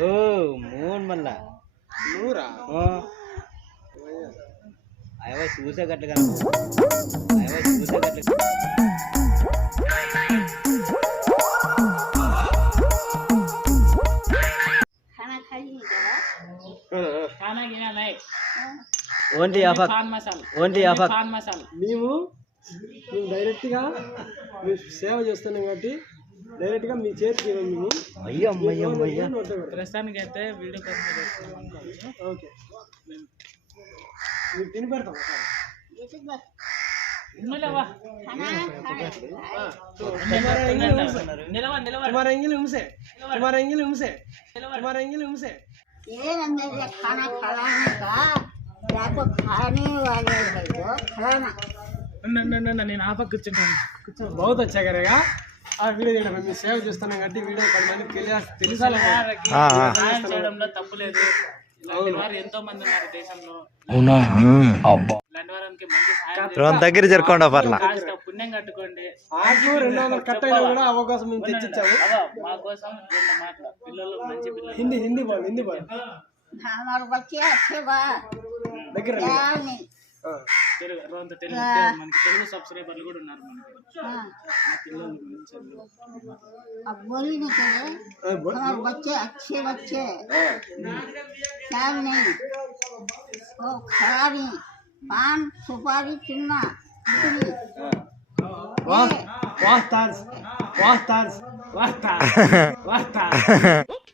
ఓ moon మళ్ళా. ఊరా అయ్యో చూసే గట్ల కదా. అయ్యో చూసే గట్ల ఓన్లీ అఫక్ ఓన్లీ అఫక్ మేము మేము డైరెక్ట్గా సేవ చేస్తున్నాం కాబట్టి డైరెక్ట్గా మీ చేతికి ఇవ్వం మేము. ప్రస్తుతానికి అయితే వీడియో కాల్ ఓకే. మీకు తిని పెడతాం నిలవ. నిలవ నిలవ నిలవ నిలవ. నిలవ. నిలవ. నిలవ ये अंदर ये खाना खिलाने का या तो खाने वाले है जो खिलाना నేను ఆ పక్క కూర్చుంటాను बहुत अच्छा करेगा ఆ వీడియో చేయడం మేము సేవ చేస్తున్నాం కాబట్టి వీడియో పది మందికి తెలియ తెలిసాలి వారికి సహాయం చేయడంలో తప్పు లేదు ఇలాంటి వారు దగ్గర జరుకోండి పర్లా. పుణ్యం కట్టుకోండి. అవకాశం హిందీ హిందీ దగ్గర తెలుగు రోజంత తెలుగు మనకి తెలుగు సబ్స్క్రైబర్లు కూడా ఉన్నారు మనకి हाँ, మా పిల్లలు మంచి अब बोली नहीं करे ఆ, బోల్. हमारे बच्चे अच्छे बच्चे क्या नहीं वो खराबी पान सुपारी चुनना इतनी వాహ్ వాహ్ తాన్స్ వాహ్ తాన్స్ వార్త వార్త పలుకులలో కేసరి.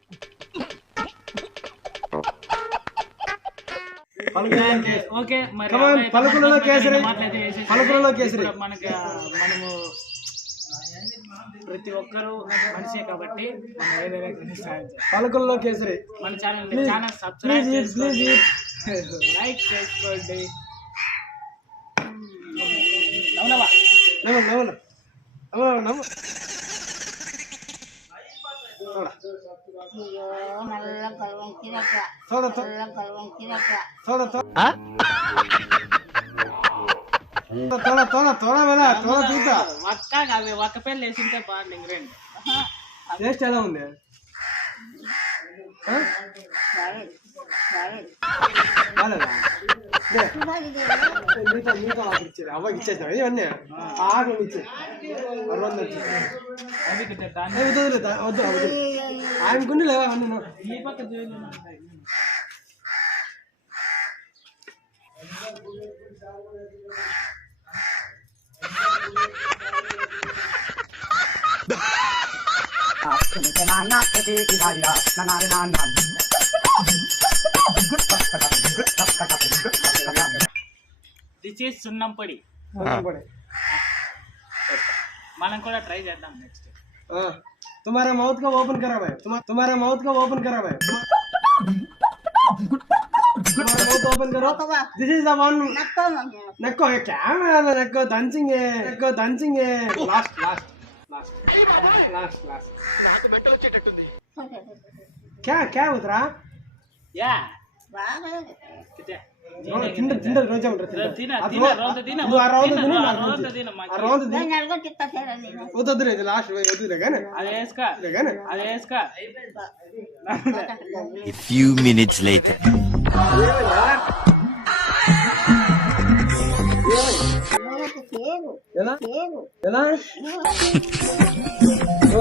ఓకే మరి పలుకులలో కేసరి. పలుకులలో కేసరి. మనకి మనము ప్రతి ఒక్కరూ మనిషే కాబట్టి పలుకుల్లో కేసరి. మన ఛానల్ ఛానల్ సబ్స్క్రైబ్ చేసుకోండి. లైక్ చేసుకోండి. నవ్వు. నవ్వు. తోడ తోడ తోడ వేళ తోడ చూద్దా ఒక్క అవి ఒక్క పేర్లు వేసింటే బాగుంది ఇంక టేస్ట్ ఎలా ఉంది ఆ? సరే మీతో మీతో ఇచ్చారు అవ్వకి ఇవన్నీ ఆరు ఇచ్చే వద్దు వద్దు, ఆయన కొన్ని లేవా. ఈ పక్క. దిస్ ఈజ్ సున్నం పొడి కొంచెం పడే. మనం కూడా ట్రై చేద్దాం నెక్స్ట్ हाँ तुम्हारे माउथ का ओपन करा मैं। तुम्हारा तुम्हारे माउथ का ओपन करा। मैं क्या? है क्या उतरा తిండ తిండ రోజే ఉంటారు ఆ రౌండ్ తిను ఆ నాకు రౌండ్ వద్దు. తిన ఆ మాకు రౌండ్ తిను. నేను అడగొచ్చిస్తా సరే నేను. వద్దు ఇది లాస్ట్ వద్దులే కానీ. అది వేసుకో. కానీ. అది వేసుకో. few minutes later. మూలకు సేగు ఎలా సేగు ఎలా ఓ,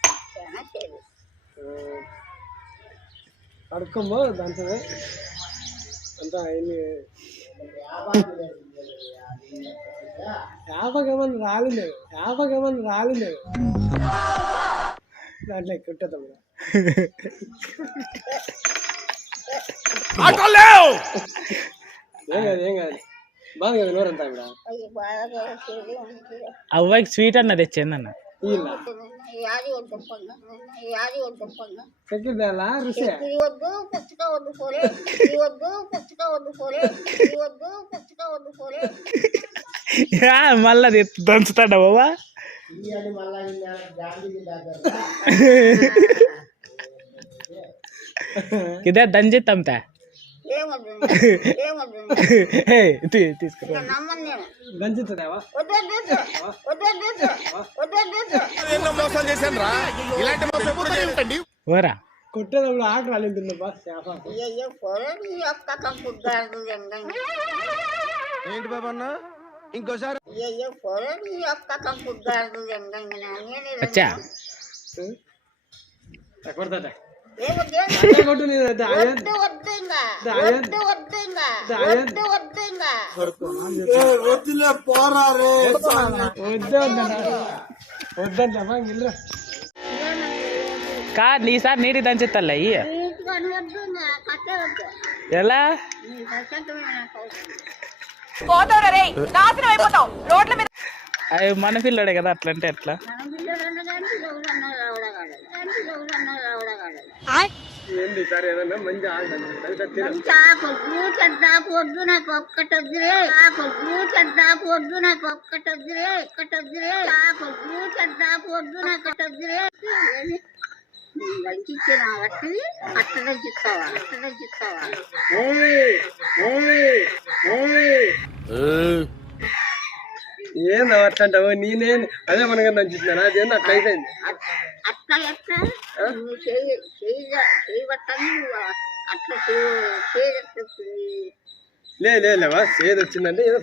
కడుక్కోబో దాంతో అంతా అయింది యాభకేమన్నా రాలేదు యాభకేమన్నా రాలేదు. దాంట్లో ఎక్కుంటుంది ఏం కాదు ఏం కాదు. బాగా కదా నోరంతా అవ్వకి స్వీట్ అన్న తెచ్చిందన్న. ಇಲ್ಲ. ಯಾರಿ ಯಾರಿ ಒಂದು ಋಷಿ. ಇವತ್ತು ಪುಸ್ತಕ ಒಂದು ಕೋರೆ. ಇವತ್ತು ಪುಸ್ತಕ ಒಂದು ಕೋರೆ. ಇವತ್ತು ಪುಸ್ತಕ ಒಂದು ಕೋರೆ. ಯಾ ಮಲ್ಲದಿ ದಂಚತಾಡವ ಇದೆ ದಂಜಿತ್ತಂತೆ ఓరా. కొట్టేటప్పుడు ఆట రాలేదు బా చేప అయ్యో పోరే నీ యొక్క కంపుగాడు ఏంటి బాబా అన్న ఇంకోసారి వచ్చా కొడతాట ఏమొద్దు కొట్టు నీటి దంచిత్తలే ఎలా మన పిల్లడే కదా అట్లంటే ఎట్లా మనం పిల్లలన్నా కానీ పిల్లలన్నా రావడగాడు కానీ పిల్లలన్నా ఏంది సార్ ఏదన్నా మంచి చాకు చెడ్డాకు వద్దు నాకు ఒక్కటి వద్దురే చాకు చెడ్డాకు వద్దు నాకు ఒక్కటి వద్దురే ఒక్కటి వద్దురే చాకు చెడ్డాకు వద్దు నాకు ఒకటి వద్దురే దంచిచ్చిన బట్టి అట్ట దంచిస్తావా అట్ట దంచిస్తావా ఓమి ఓమి ఓమి ఏంది అట్లంటావు నేనే అదే మనగా దంచుతున్నాను అదేంది అట్లా నువ్వు చేయి చేయి చేయబట్టని నువ్వు అట్లా చేయొస్తుంది లే లే లేవా సేది వచ్చిందంటే ఏదో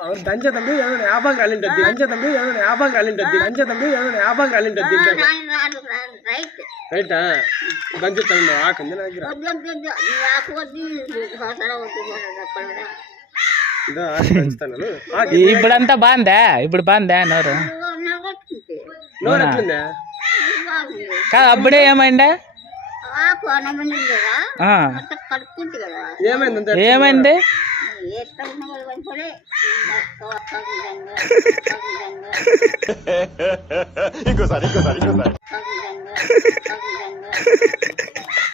అవును దంచేతండి ఏదో యాభం కాలింటద్ది దంచేతండి ఏదో యాభం కాలింటద్ది దంచేతండి ఏదో యాభం కాలింటద్ది రాదు రాదు రైట్. రైటా? దంచుతాను ఆకుంది నా దగ్గర ఇప్పుడంతా బాగుందా ఇప్పుడు బాగుందా నోరు? నోరు ఎట్లుందా? కాదు అప్పుడే ఏమైందా ఏమైంది ఇంకోసారి ఇంకోసారి ఇంకోసారి